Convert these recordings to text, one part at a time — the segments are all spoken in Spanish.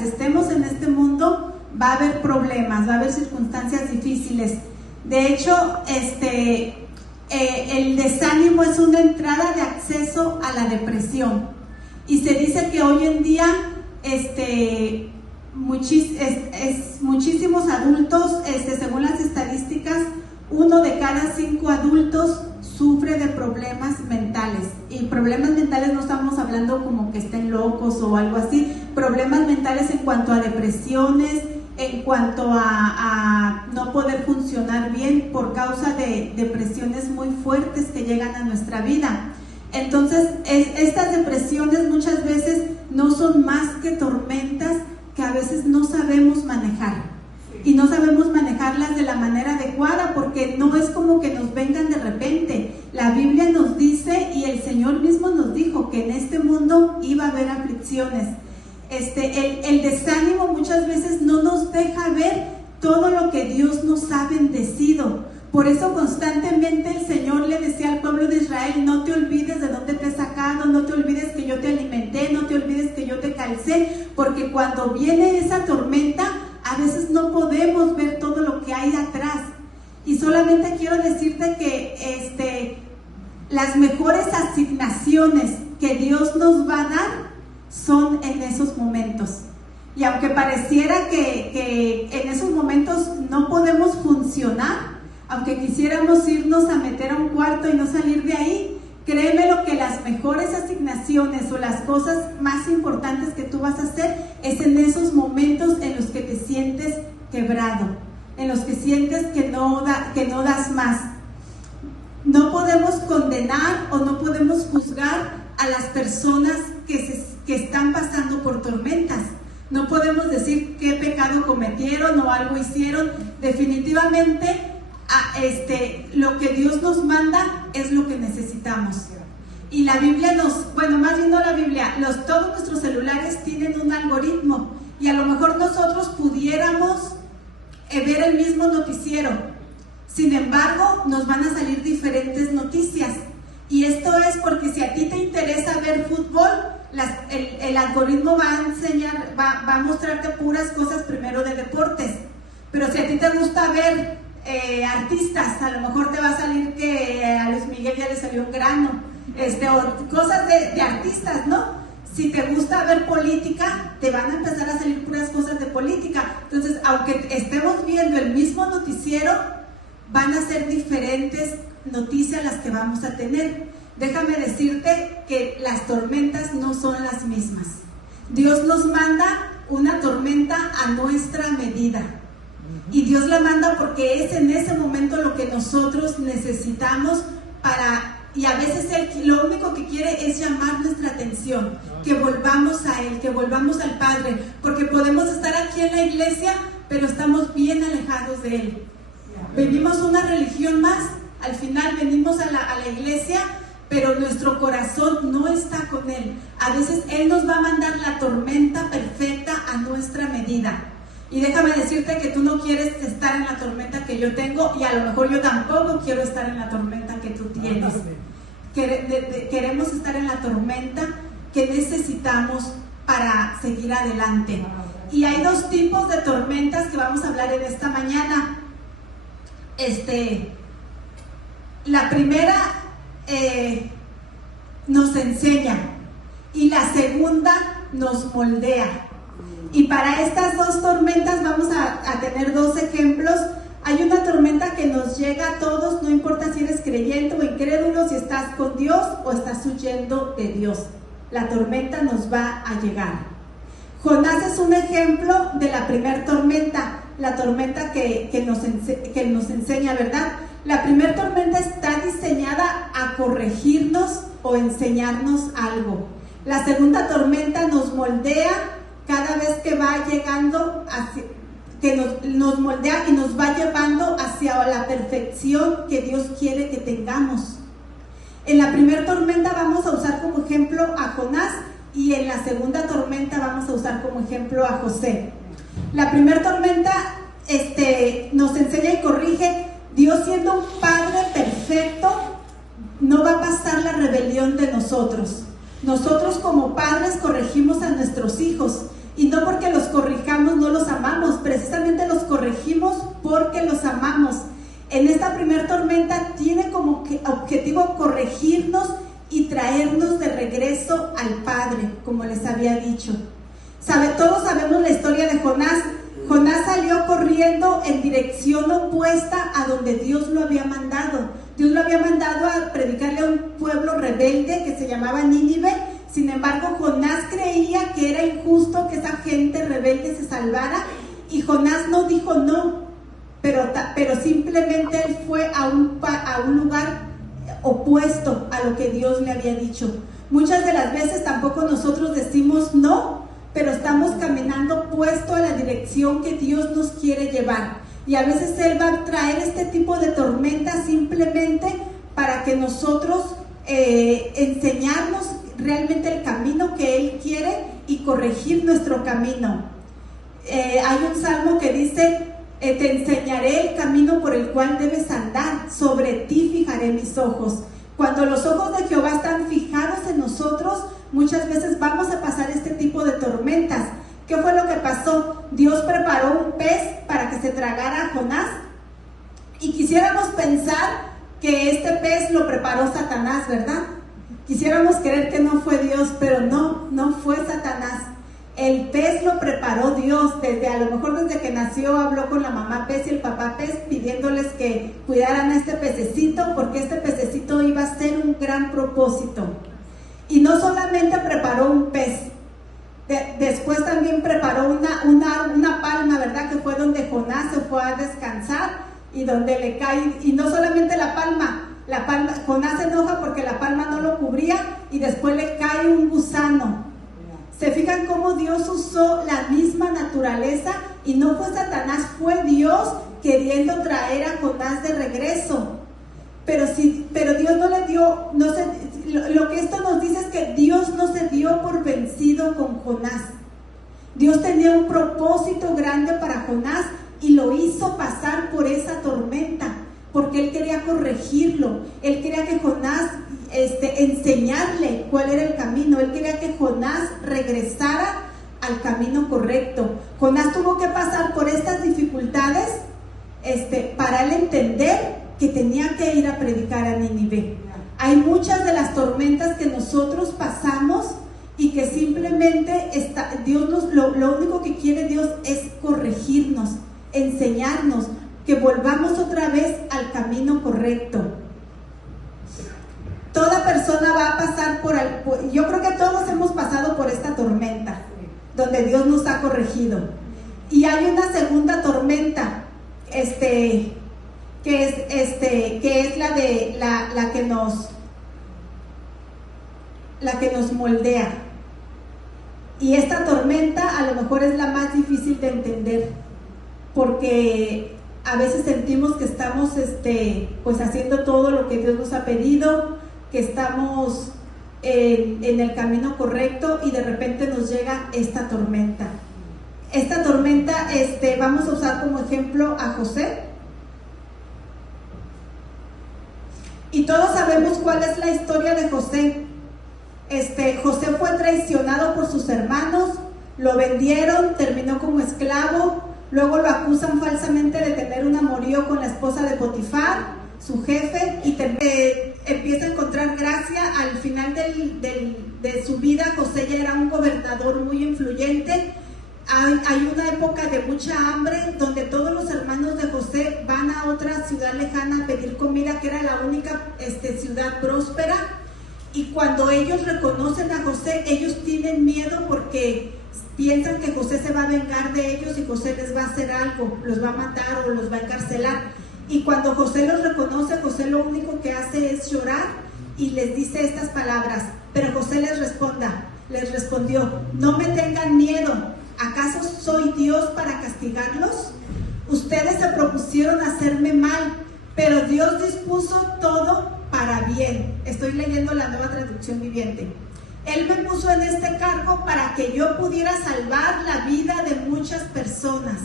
mientras estemos en este mundo va a haber problemas, va a haber circunstancias difíciles. De hecho, el desánimo es una entrada de acceso a la depresión. Y se dice que hoy en día muchísimos adultos, según las estadísticas, 1 de cada 5 adultos sufre de problemas mentales. Y problemas mentales no estamos hablando como que estén locos o algo así, problemas mentales en cuanto a depresiones, en cuanto a no poder funcionar bien por causa de depresiones muy fuertes que llegan a nuestra vida. Entonces, estas depresiones muchas veces no son más que tormentas que a veces no sabemos manejar. Y no sabemos manejarlas de la manera adecuada, porque no es como que nos vengan de repente. La Biblia nos dice, y el Señor mismo nos dijo, que en este mundo iba a haber aflicciones. El desánimo muchas veces no nos deja ver todo lo que Dios nos ha bendecido. Por eso constantemente el Señor le decía al pueblo de Israel: no te olvides de dónde te he sacado, no te olvides que yo te alimenté, no te olvides que yo te calcé, porque cuando viene esa tormenta, a veces no podemos ver todo lo que hay atrás. Y solamente quiero decirte que las mejores asignaciones que Dios nos va a dar son en esos momentos. Y aunque pareciera que en esos momentos no podemos funcionar, aunque quisiéramos irnos a meter a un cuarto y no salir de ahí, créeme lo que las mejores asignaciones o las cosas más importantes que tú vas a hacer es en esos momentos en los que te sientes quebrado, en los que sientes que no das más. No podemos condenar o no podemos juzgar a las personas que están pasando por tormentas. No podemos decir qué pecado cometieron o algo hicieron. Definitivamente lo que Dios nos manda es lo que necesitamos. Y la Biblia todos nuestros celulares tienen un algoritmo, y a lo mejor nosotros pudiéramos ver el mismo noticiero, sin embargo nos van a salir diferentes noticias. Y esto es porque si a ti te interesa ver fútbol, el algoritmo va a mostrarte puras cosas primero de deportes. Pero si a ti te gusta ver artistas, a lo mejor te va a salir que a Luis Miguel ya le salió un grano, o cosas de artistas, ¿no? Si te gusta ver política, te van a empezar a salir puras cosas de política. Entonces, aunque estemos viendo el mismo noticiero, van a ser diferentes noticias las que vamos a tener. Déjame decirte que las tormentas no son las mismas. Dios nos manda una tormenta a nuestra medida. Y Dios la manda porque es en ese momento lo que nosotros necesitamos y a veces Él lo único que quiere es llamar nuestra atención, que volvamos a Él, que volvamos al Padre, porque podemos estar aquí en la iglesia, pero estamos bien alejados de Él. Vivimos una religión más, al final venimos a la iglesia, pero nuestro corazón no está con Él. A veces Él nos va a mandar la tormenta perfecta a nuestra medida. Y déjame decirte que tú no quieres estar en la tormenta que yo tengo, y a lo mejor yo tampoco quiero estar en la tormenta que tú tienes. Queremos estar en la tormenta que necesitamos para seguir adelante. Y hay 2 tipos de tormentas que vamos a hablar en esta mañana. La primera nos enseña, y la segunda nos moldea. Y para estas 2 tormentas vamos a tener 2 ejemplos. Hay una tormenta que nos llega a todos, no importa si eres creyente o incrédulo, si estás con Dios o estás huyendo de Dios. La tormenta nos va a llegar. Jonás es un ejemplo de la primera tormenta, la tormenta que nos enseña, ¿verdad? La primera tormenta está diseñada a corregirnos o enseñarnos algo. La segunda tormenta nos moldea cada vez que va llegando, nos moldea y nos va llevando hacia la perfección que Dios quiere que tengamos. En la primera tormenta vamos a usar como ejemplo a Jonás, y en la segunda tormenta vamos a usar como ejemplo a José. La primera tormenta nos enseña y corrige. Dios, siendo un Padre perfecto, no va a pasar la rebelión de nosotros. Nosotros como padres corregimos a nuestros hijos, y no porque los precisamente los corregimos porque los amamos. En esta primera tormenta tiene como que objetivo corregirnos y traernos de regreso al Padre, como les había dicho. Todos sabemos la historia de Jonás. Jonás salió corriendo en dirección opuesta a donde Dios lo había mandado. Dios lo había mandado a predicarle a un pueblo rebelde que se llamaba Nínive. Sin embargo, Jonás creía que era injusto que esa gente rebelde se salvara, y Jonás no dijo no, pero simplemente él fue a un lugar opuesto a lo que Dios le había dicho. Muchas de las veces tampoco nosotros decimos no, pero estamos caminando opuesto a la dirección que Dios nos quiere llevar. Y a veces Él va a traer este tipo de tormentas simplemente para que nosotros enseñarnos realmente el camino que Él quiere y corregir nuestro camino. Hay un salmo que dice: te enseñaré el camino por el cual debes andar, sobre ti fijaré mis ojos. Cuando los ojos de Jehová están fijados en nosotros, muchas veces vamos a pasar este tipo de tormentas. ¿Qué fue lo que pasó? Dios preparó un pez para que se tragara a Jonás, y quisiéramos pensar que este pez lo preparó Satanás, ¿verdad? Quisiéramos creer que no fue Dios, pero no fue Satanás. El pez lo preparó Dios. A lo mejor desde que nació habló con la mamá pez y el papá pez, pidiéndoles que cuidaran a este pececito, porque este pececito iba a ser un gran propósito. Y no solamente preparó un pez, después también preparó una palma, ¿verdad? Que fue donde Jonás se fue a descansar, y donde le cae, y no solamente la palma, Jonás se enoja porque la palma no lo cubría, y después le cae un gusano. ¿Se fijan cómo Dios usó la misma naturaleza? Y no fue Satanás, fue Dios queriendo traer a Jonás de regreso. Pero Dios no le dio, lo que esto nos dice es que Dios no se dio por vencido con Jonás. Dios tenía un propósito grande para Jonás y lo hizo pasar por esa tormenta, porque Él quería corregirlo. Él quería que Jonás enseñarle cuál era el camino. Él quería que Jonás regresara al camino correcto. Jonás tuvo que pasar por estas dificultades para él entender que tenía que ir a predicar a Nínive. Hay muchas de las tormentas que nosotros pasamos y que simplemente lo único que quiere Dios es corregirnos, enseñarnos, que volvamos otra vez al camino correcto. Toda persona va a pasar yo creo que todos hemos pasado por esta tormenta, donde Dios nos ha corregido. Y hay una segunda tormenta, que es la que nos moldea. Y esta tormenta a lo mejor es la más difícil de entender, porque a veces sentimos que estamos pues haciendo todo lo que Dios nos ha pedido, que estamos en el camino correcto, y de repente nos llega esta tormenta. Esta tormenta vamos a usar como ejemplo a José. Y todos sabemos cuál es la historia de José. José fue traicionado por sus hermanos, lo vendieron, terminó como esclavo, luego lo acusan falsamente de tener un amorío con la esposa de Potifar, su jefe, y empieza a encontrar gracia. Al final de su vida, José ya era un gobernador muy influyente. Hay una época de mucha hambre, donde todos los hermanos de José van a otra ciudad lejana a pedir comida, que era la única ciudad próspera. Y cuando ellos reconocen a José, ellos tienen miedo porque piensan que José se va a vengar de ellos y José les va a hacer algo, los va a matar o los va a encarcelar. Y cuando José los reconoce, José lo único que hace es llorar y les dice estas palabras. Pero José les respondió: no me tengan miedo, ¿acaso soy Dios para castigarlos? Ustedes se propusieron hacerme mal, pero Dios dispuso todo para bien. Estoy leyendo la Nueva Traducción Viviente. Él me puso en este cargo para que yo pudiera salvar la vida de muchas personas.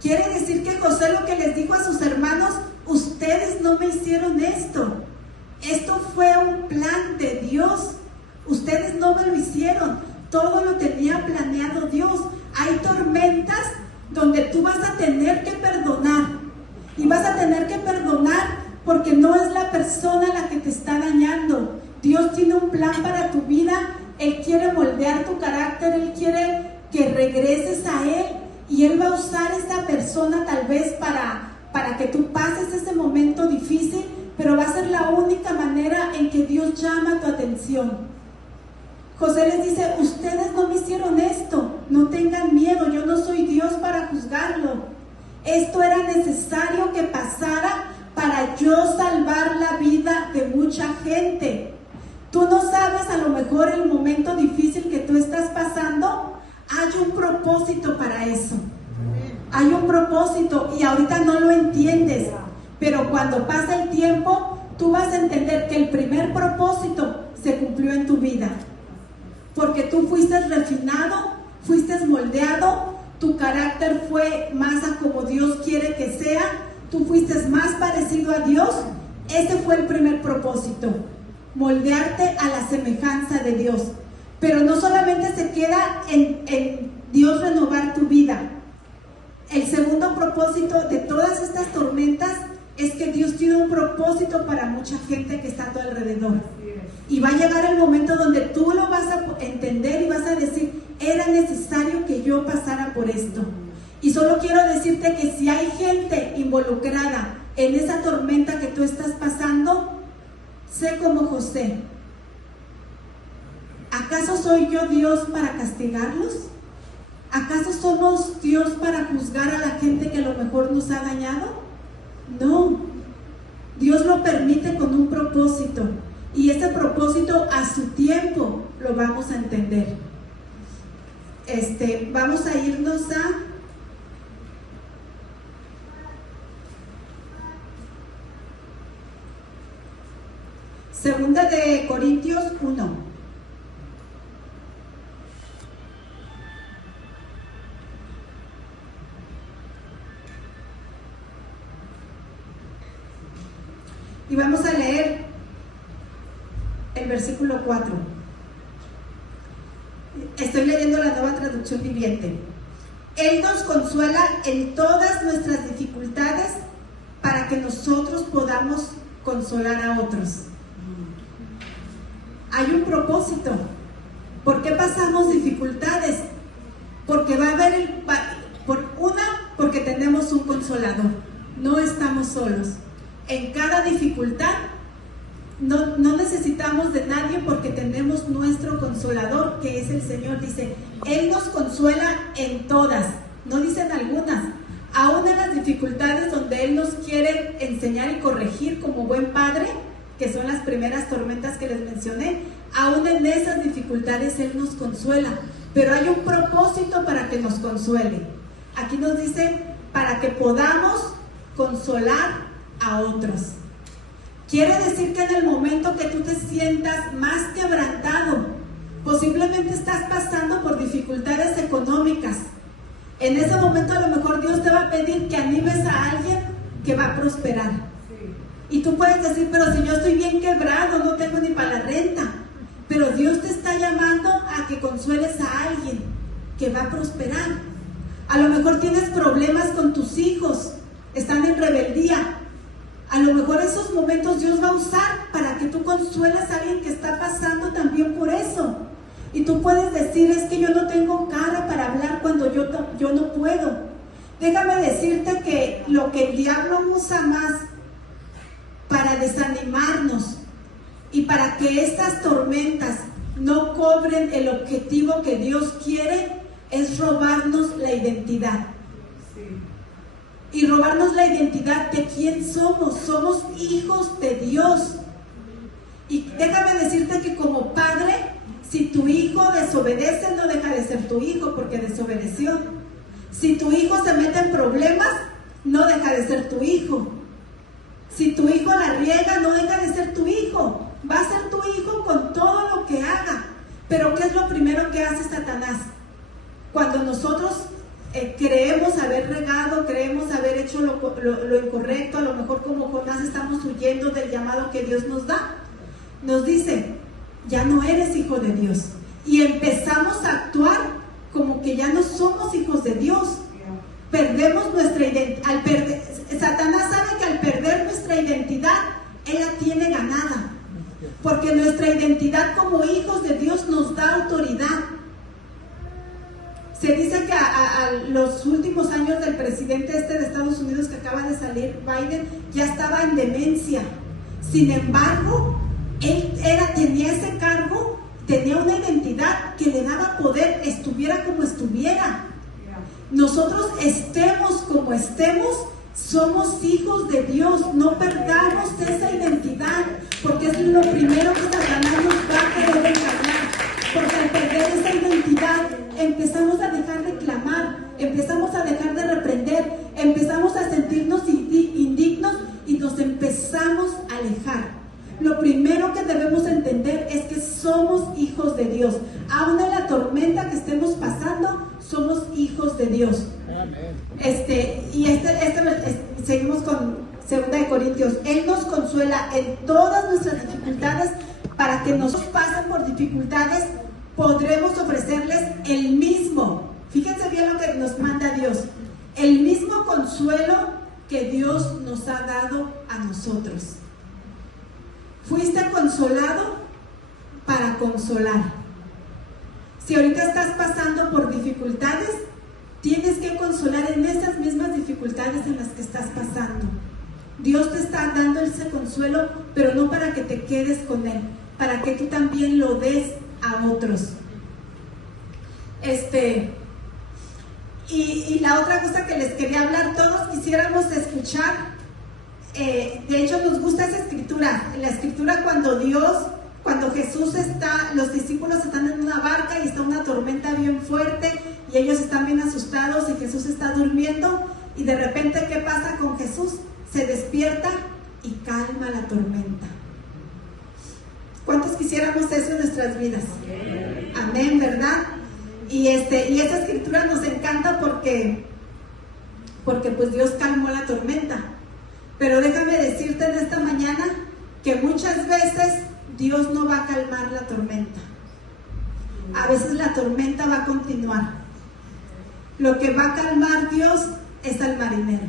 Quiere decir que José lo que les dijo a sus hermanos: ustedes no me hicieron esto. Esto fue un plan de Dios. Ustedes no me lo hicieron. Todo lo tenía planeado Dios. Hay tormentas donde tú vas a tener que perdonar. Y vas a tener que perdonar porque no es la persona la que te está dañando. Dios tiene un plan para tu vida. Él quiere moldear tu carácter. Él quiere que regreses a Él. Y Él va a usar a esta persona tal vez para que tú pases ese momento difícil. Pero va a ser la única manera en que Dios llama tu atención. José les dice, ustedes no me hicieron esto, no tengan miedo, yo no soy Dios para juzgarlo. Esto era necesario que pasara para yo salvar la vida de mucha gente. Tú no sabes a lo mejor el momento difícil que tú estás pasando, hay un propósito para eso. Hay un propósito y ahorita no lo entiendes, pero cuando pasa el tiempo, tú vas a entender que el primer propósito se cumplió en tu vida. Porque tú fuiste refinado, fuiste moldeado, tu carácter fue más a como Dios quiere que sea, tú fuiste más parecido a Dios. Ese fue el primer propósito, moldearte a la semejanza de Dios. Pero no solamente se queda en Dios renovar tu vida. El segundo propósito de todas estas tormentas es que Dios tiene un propósito para mucha gente que está a tu alrededor. Y va a llegar el momento donde tú lo vas a entender y vas a decir, era necesario que yo pasara por esto. Y solo quiero decirte que si hay gente involucrada en esa tormenta que tú estás pasando, sé como José. ¿Acaso soy yo Dios para castigarlos? ¿Acaso somos Dios para juzgar a la gente que a lo mejor nos ha dañado? No. Dios lo permite con un propósito. Y ese propósito a su tiempo lo vamos a entender. Vamos a irnos a Segunda de Corintios 1. Y vamos a leer el versículo 4. Estoy leyendo la Nueva Traducción Viviente. Él nos consuela en todas nuestras dificultades para que nosotros podamos consolar a otros. Hay un propósito. ¿Por qué pasamos dificultades? Porque va a haber, porque tenemos un consolador. No estamos solos. En cada dificultad no necesitamos de nadie porque tenemos nuestro consolador, que es el Señor. Dice, Él nos consuela en todas, no dicen algunas, aún en las dificultades donde Él nos quiere enseñar y corregir como buen padre, que son las primeras tormentas que les mencioné. Aún en esas dificultades Él nos consuela, pero hay un propósito para que nos consuele. Aquí nos dice, para que podamos consolar a otros. Quiere decir que en el momento que tú te sientas más quebrantado, posiblemente estás pasando por dificultades económicas. En ese momento a lo mejor Dios te va a pedir que animes a alguien que va a prosperar. Y tú puedes decir, pero si yo estoy bien quebrado, no tengo ni para la renta. Pero Dios te está llamando a que consueles a alguien que va a prosperar. A lo mejor tienes problemas con tus hijos, están en rebeldía. A lo mejor esos momentos Dios va a usar para que tú consueles a alguien que está pasando también por eso. Y tú puedes decir, es que yo no tengo cara para hablar cuando yo no puedo. Déjame decirte que lo que el diablo usa más para desanimarnos y para que estas tormentas no cobren el objetivo que Dios quiere, es robarnos la identidad. Y robarnos la identidad de quién somos. Somos hijos de Dios. Y déjame decirte que como padre, si tu hijo desobedece, no deja de ser tu hijo porque desobedeció. Si tu hijo se mete en problemas, no deja de ser tu hijo. Si tu hijo la riega, no deja de ser tu hijo. Va a ser tu hijo con todo lo que haga. Pero ¿qué es lo primero que hace Satanás? Cuando nosotros creemos haber regado, creemos haber hecho lo incorrecto, a lo mejor como Jonás estamos huyendo del llamado que Dios nos da, nos dice, ya no eres hijo de Dios. Y empezamos a actuar como que que ya no somos hijos de Dios. Perdemos nuestra identidad. Satanás sabe que al perder nuestra identidad, él la tiene ganada. Porque nuestra identidad como hijos de Dios nos da autoridad. Se dice que a los últimos años del presidente de Estados Unidos que acaba de salir, Biden, ya estaba en demencia. Sin embargo, él tenía ese cargo, tenía una identidad que le daba poder, estuviera como estuviera. Nosotros estemos como estemos, somos hijos de Dios. No perdamos esa identidad, porque es lo primero que Satanás nos va a querer engañar. Porque al perder esa identidad, empezamos a dejar de clamar, empezamos a dejar de reprender, empezamos a sentirnos indignos y nos empezamos a alejar. Lo primero que debemos entender es que somos hijos de Dios. Aún en la tormenta que estemos pasando, somos hijos de Dios. Seguimos con 2 Corintios. Él nos consuela en todas nuestras dificultades, para que nos pasen por dificultades, podremos ofrecerles el mismo. Fíjense bien lo que nos manda Dios. El mismo consuelo que Dios nos ha dado a nosotros. Fuiste consolado para consolar. Si ahorita estás pasando por dificultades, tienes que consolar en esas mismas dificultades en las que estás pasando. Dios te está dando ese consuelo, pero no para que te quedes con él, para que tú también lo des a otros. Y la otra cosa que les quería hablar, todos quisiéramos escuchar, de hecho nos gusta esa escritura, la escritura cuando Jesús los discípulos están en una barca y está una tormenta bien fuerte y ellos están bien asustados y Jesús está durmiendo, y de repente, ¿qué pasa con Jesús? Se despierta y calma la tormenta. ¿Cuántos quisiéramos eso en nuestras vidas? Amén, ¿verdad? Y esta escritura nos encanta porque pues Dios calmó la tormenta. Pero déjame decirte en esta mañana que muchas veces Dios no va a calmar la tormenta. A veces la tormenta va a continuar. Lo que va a calmar Dios es al marinero,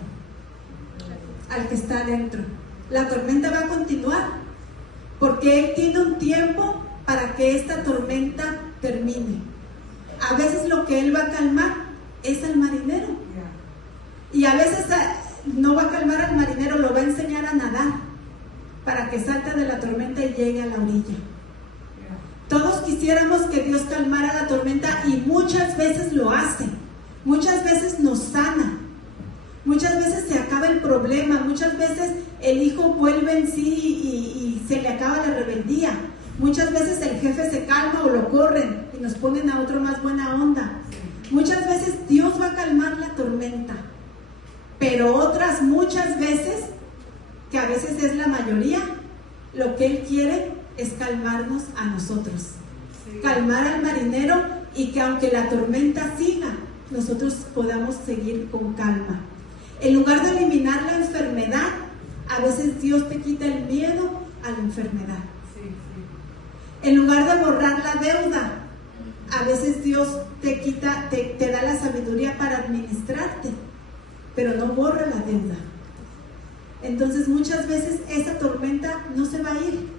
al que está adentro. La tormenta va a continuar, porque Él tiene un tiempo para que esta tormenta termine. A veces lo que Él va a calmar es al marinero. Y a veces no va a calmar al marinero, lo va a enseñar a nadar, para que salte de la tormenta y llegue a la orilla. Todos quisiéramos que Dios calmara la tormenta, y muchas veces lo hace. Muchas veces nos sana. Muchas veces se acaba el problema. Muchas veces el hijo vuelve en sí y se le acaba la rebeldía. Muchas veces el jefe se calma o lo corren y nos ponen a otro más buena onda. Muchas veces Dios va a calmar la tormenta, pero otras muchas veces, que a veces es la mayoría, lo que Él quiere es calmarnos a nosotros. Calmar al marinero, y que aunque la tormenta siga, nosotros podamos seguir con calma. En lugar de eliminar la enfermedad, a veces Dios te quita el miedo a la enfermedad. En lugar de borrar la deuda, a veces Dios te da la sabiduría para administrarte, pero no borra la deuda. Entonces muchas veces esa tormenta no se va a ir.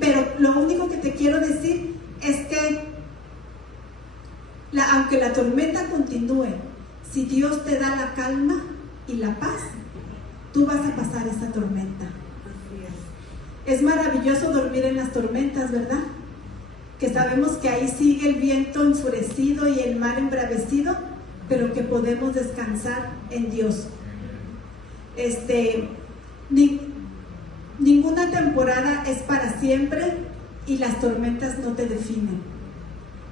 Pero lo único que te quiero decir es que aunque la tormenta continúe, si Dios te da la calma y la paz, tú vas a pasar esa tormenta. Es maravilloso dormir en las tormentas, ¿verdad? Que sabemos que ahí sigue el viento enfurecido y el mar embravecido, pero que podemos descansar en Dios. Ninguna temporada es para siempre, y las tormentas no te definen.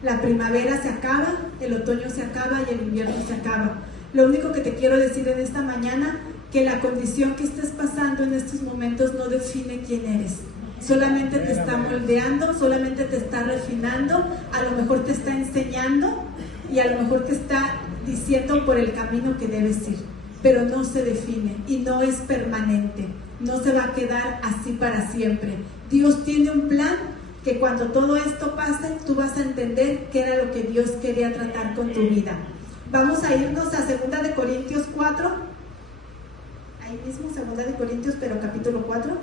La primavera se acaba, el otoño se acaba y el invierno se acaba. Lo único que te quiero decir en esta mañana, que la condición que estés pasando en estos momentos no define quién eres. Solamente te está moldeando, solamente te está refinando, a lo mejor te está enseñando y a lo mejor te está diciendo por el camino que debes ir. Pero no se define y no es permanente, no se va a quedar así para siempre. Dios tiene un plan que cuando todo esto pase, tú vas a entender qué era lo que Dios quería tratar con tu vida. Vamos a irnos a 2 de Corintios 4, ahí mismo 2 de Corintios, pero capítulo 4.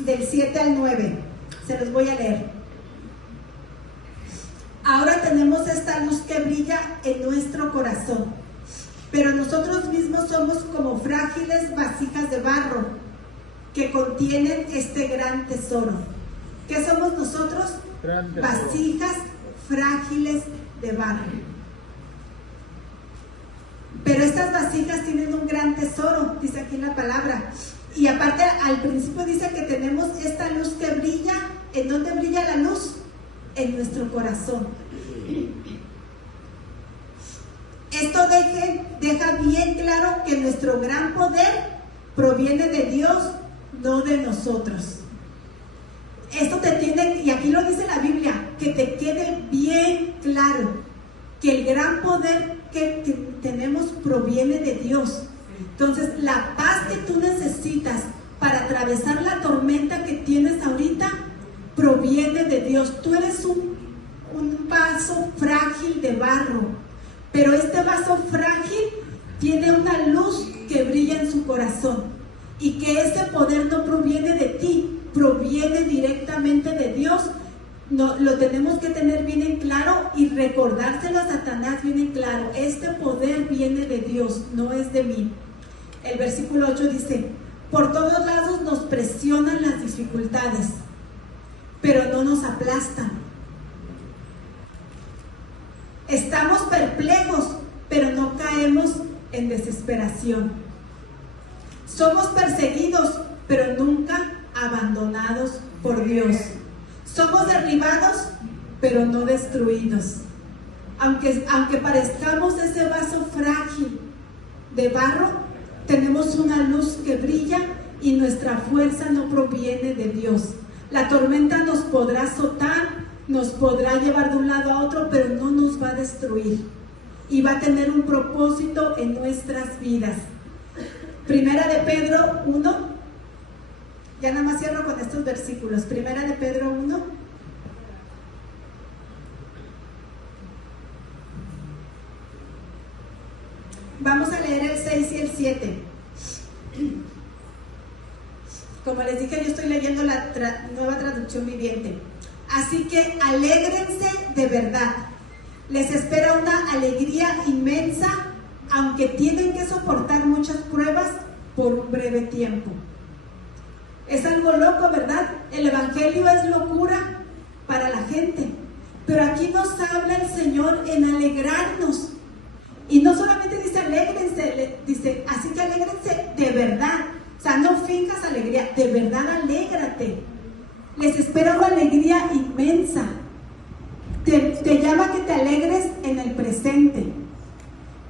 Del 7 al 9, se los voy a leer. Ahora tenemos esta luz que brilla en nuestro corazón, pero nosotros mismos somos como frágiles vasijas de barro que contienen este gran tesoro. ¿Qué somos nosotros? Vasijas frágiles de barro. Pero estas vasijas tienen un gran tesoro, dice aquí en la palabra. Y aparte, al principio dice que tenemos esta luz que brilla. ¿En dónde brilla la luz? En nuestro corazón. Esto deja bien claro que nuestro gran poder proviene de Dios, no de nosotros. Esto te tiene, y aquí lo dice la Biblia, que te quede bien claro que el gran poder que tenemos proviene de Dios. Entonces, la paz que tú necesitas para atravesar la tormenta que tienes ahorita proviene de Dios. Tú eres un vaso frágil de barro, pero este vaso frágil tiene una luz que brilla en su corazón, y que ese poder no proviene de ti, proviene directamente de Dios. No, lo tenemos que tener bien en claro y recordárselo a Satanás bien en claro. Este poder viene de Dios, no es de mí. El versículo 8 dice: por todos lados nos presionan las dificultades, pero no nos aplastan. Estamos perplejos, pero no caemos en desesperación. Somos perseguidos, pero nunca abandonados por Dios. Somos derribados, pero no destruidos. Aunque parezcamos ese vaso frágil de barro, tenemos una luz que brilla y nuestra fuerza no proviene de Dios. La tormenta nos podrá azotar, nos podrá llevar de un lado a otro, pero no nos va a destruir. Y va a tener un propósito en nuestras vidas. Primera de Pedro 1. Ya nada más cierro con estos versículos. Primera de Pedro 1. Vamos a leer el 6 y el 7. Como les dije, yo estoy leyendo la nueva traducción viviente. Así que alégrense de verdad. Les espera una alegría inmensa, aunque tienen que soportar muchas pruebas por un breve tiempo. Es algo loco, ¿verdad? El evangelio es locura para la gente, pero aquí nos habla el Señor en alegrarnos. Y no solamente dice alégrense, dice, así que alégrense de verdad. O sea, no finjas alegría, de verdad alégrate. Les espera una alegría inmensa. Te llama a que te alegres en el presente,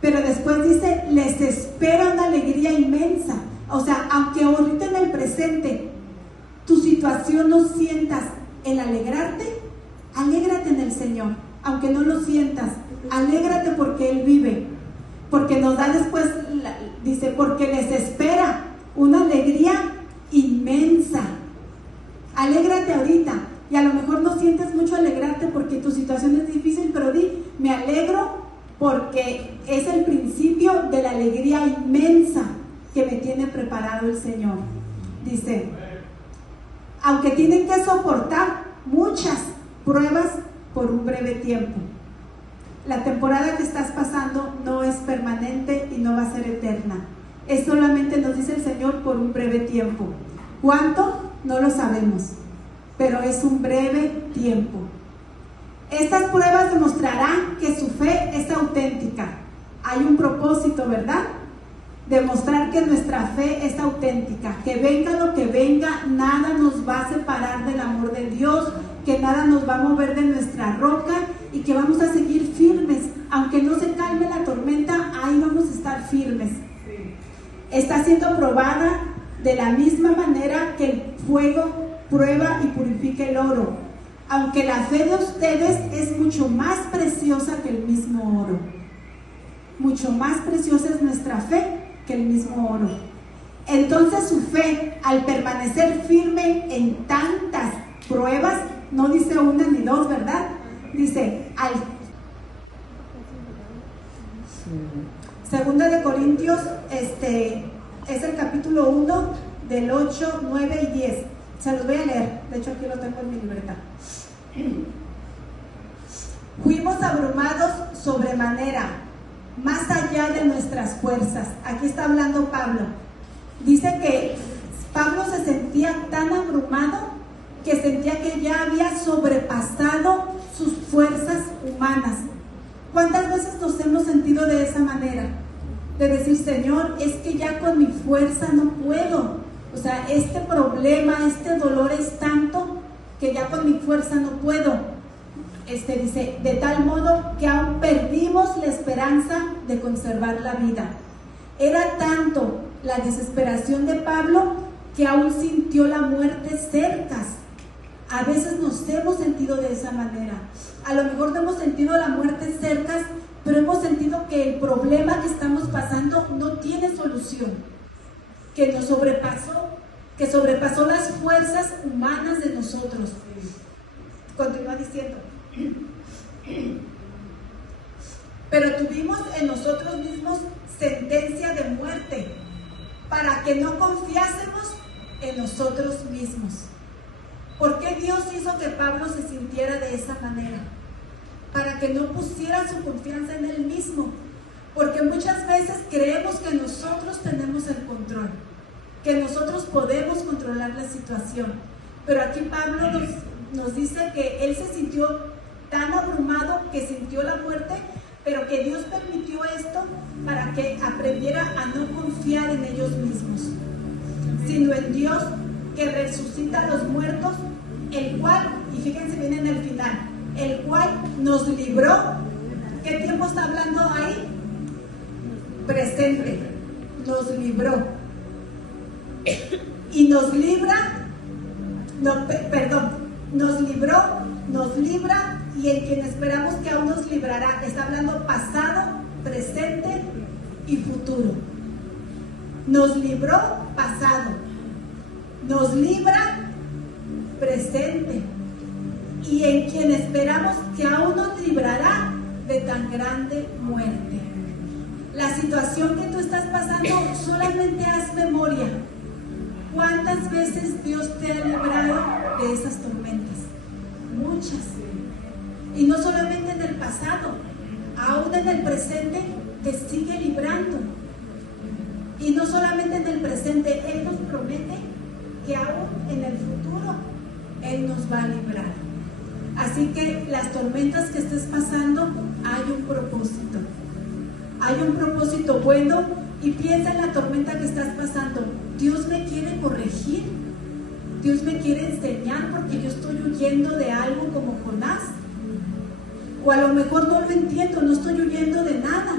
pero después dice, les espera una alegría inmensa. O sea, aunque ahorita en el presente tu situación no sientas el alegrarte, alégrate en el Señor. Aunque no lo sientas, alégrate porque Él vive. Porque nos da después, dice, porque les espera una alegría inmensa. Alégrate ahorita. Y a lo mejor no sientes mucho alegrarte porque tu situación es difícil, pero di, me alegro porque es el principio de la alegría inmensa que me tiene preparado el Señor. Dice, aunque tienen que soportar muchas pruebas por un breve tiempo. La temporada que estás pasando no es permanente y no va a ser eterna. Es solamente, nos dice el Señor, por un breve tiempo. ¿Cuánto? No lo sabemos, pero es un breve tiempo. Estas pruebas demostrarán que su fe es auténtica. Hay un propósito, ¿verdad? Demostrar que nuestra fe es auténtica, que venga lo que venga, nada nos va a separar del amor de Dios, que nada nos va a mover de nuestra roca y que vamos a seguir firmes, aunque no se calme la tormenta, ahí vamos a estar firmes. Está siendo probada de la misma manera que el fuego prueba y purifica el oro, aunque la fe de ustedes es mucho más preciosa que el mismo oro. Mucho más preciosa es nuestra fe que el mismo oro. Entonces su fe, al permanecer firme en tantas pruebas, no dice una ni dos, ¿verdad? Dice, Segunda de Corintios, es el capítulo 1, del 8, 9 y 10. Se los voy a leer, de hecho aquí lo tengo en mi libreta. Fuimos abrumados sobremanera, más allá de nuestras fuerzas. Aquí está hablando Pablo. Dice que Pablo se sentía tan abrumado que sentía que ya había sobrepasado sus fuerzas humanas. ¿Cuántas veces nos hemos sentido de esa manera? De decir, Señor, es que ya con mi fuerza no puedo. O sea, este problema, este dolor es tanto que ya con mi fuerza no puedo. Dice, de tal modo que aún perdimos la esperanza de conservar la vida. Era tanto la desesperación de Pablo que aún sintió la muerte cerca. A veces nos hemos sentido de esa manera. A lo mejor no hemos sentido la muerte cerca, pero hemos sentido que el problema que estamos pasando no tiene solución, que nos sobrepasó, que sobrepasó las fuerzas humanas de nosotros. Continúa diciendo, pero tuvimos en nosotros mismos sentencia de muerte, para que no confiásemos en nosotros mismos. ¿Por qué Dios hizo que Pablo se sintiera de esa manera? Para que no pusiera su confianza en él mismo. Porque muchas veces creemos que nosotros tenemos el control, que nosotros podemos controlar la situación. Pero aquí Pablo nos dice que él se sintió tan abrumado que sintió la muerte, pero que Dios permitió esto para que aprendiera a no confiar en ellos mismos, sino en Dios que resucita a los muertos, el cual, y fíjense bien en el final, el cual nos libró. ¿Qué tiempo está hablando ahí? Presente. Nos libró. Y nos libra, nos libró, nos libra, y en quien esperamos que aún nos librará. Está hablando pasado, presente y futuro. Nos libró, pasado. Nos libra, presente, y en quien esperamos que aún nos librará de tan grande muerte. La situación que tú estás pasando, solamente haz memoria. ¿Cuántas veces Dios te ha librado de esas tormentas? Muchas. Y no solamente en el pasado, aún en el presente te sigue librando. Y no solamente en el presente, Él nos promete que aún en el futuro Él nos va a librar. Así que las tormentas que estés pasando, hay un propósito. Hay un propósito bueno, y piensa en la tormenta que estás pasando. Dios me quiere corregir, Dios me quiere enseñar, porque yo estoy huyendo de algo como Jonás. O a lo mejor no lo entiendo, no estoy huyendo de nada.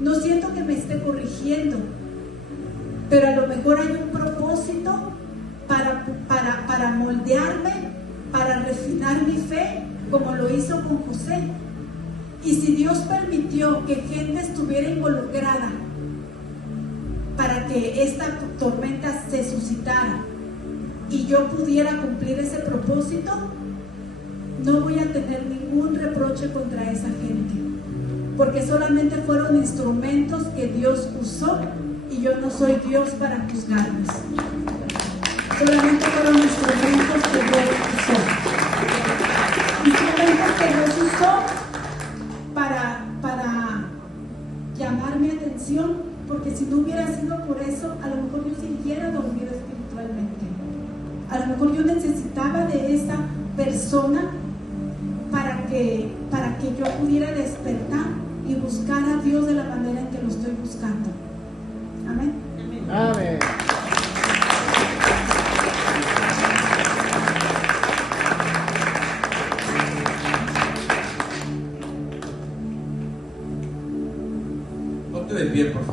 No siento que me esté corrigiendo, pero a lo mejor hay un propósito para moldearme, para refinar mi fe, como lo hizo con José. Y si Dios permitió que gente estuviera involucrada para que esta tormenta se suscitara y yo pudiera cumplir ese propósito, no voy a tener ningún reproche contra esa gente, porque solamente fueron instrumentos que Dios usó, y yo no soy Dios para juzgarlos. Solamente fueron instrumentos que Dios usó. Instrumentos que Dios usó para llamar mi atención, porque si no hubiera sido por eso, a lo mejor yo siguiera dormido espiritualmente. A lo mejor yo necesitaba de esa persona para que yo pudiera despertar y buscar a Dios de la manera en que lo estoy buscando. Amén. Amén. Ponte de pie, por